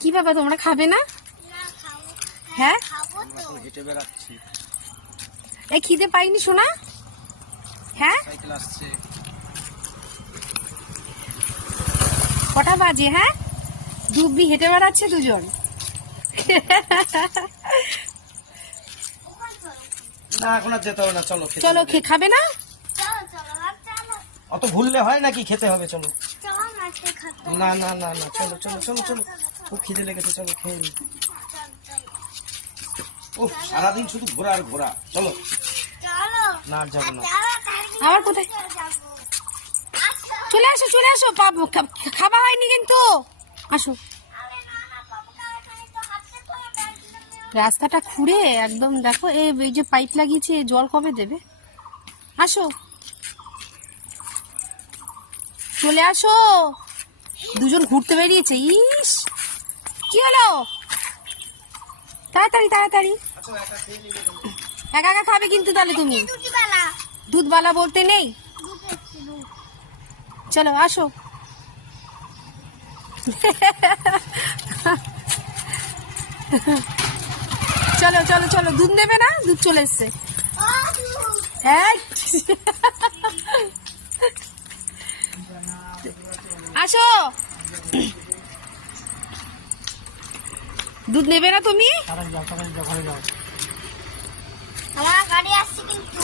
কি বাবা তোমরা খাবে না? হ্যাঁ হেঁটে বেড়াচ্ছি। এই খিদে পাইনি শোনা? হ্যাঁ সাইকেল আসছে। কটা বাজে? হ্যাঁ ডুববি হেঁটে বেড়াচ্ছে দুজন। না এখন আর যেতে হবে না, চলো খেতে চলো হবে। খাবে না? অত ভুললে হয় নাকি, খেতে হবে চলো। না না না না চলো চলো চলো চলো, খুব খিদে লেগেছে, চলো খেয়ে নি। ও সারাদিন শুধু ঘোরা আর ঘোরা, চলো। না আর যাবো না। আবার কোথায়? চলে আসো চলে আসো, খাওয়া হয়নি কিন্তু। আসো, রাস্তাটা খুঁড়ে একদম দেখো, এই যে পাইপ লাগিয়েছে, জল কবে দেবে? আসো চলে আসো, দুজন ঘুরতে বেরিয়েছে। ইস কি হলো? তাড়াতাড়ি তাড়াতাড়ি, একা একা খাবে কিন্তু তাহলে তুমি। দুধবালা বলতে নেই, চলো আসো। চলো চলো চলো, দুধ নেবে না? দুধ চলে এসছে। আসো, দুধ নেবে না তুমি? ঘরে যাও, ঘরে যাও। আমার গাড়ি আসছে কিন্তু।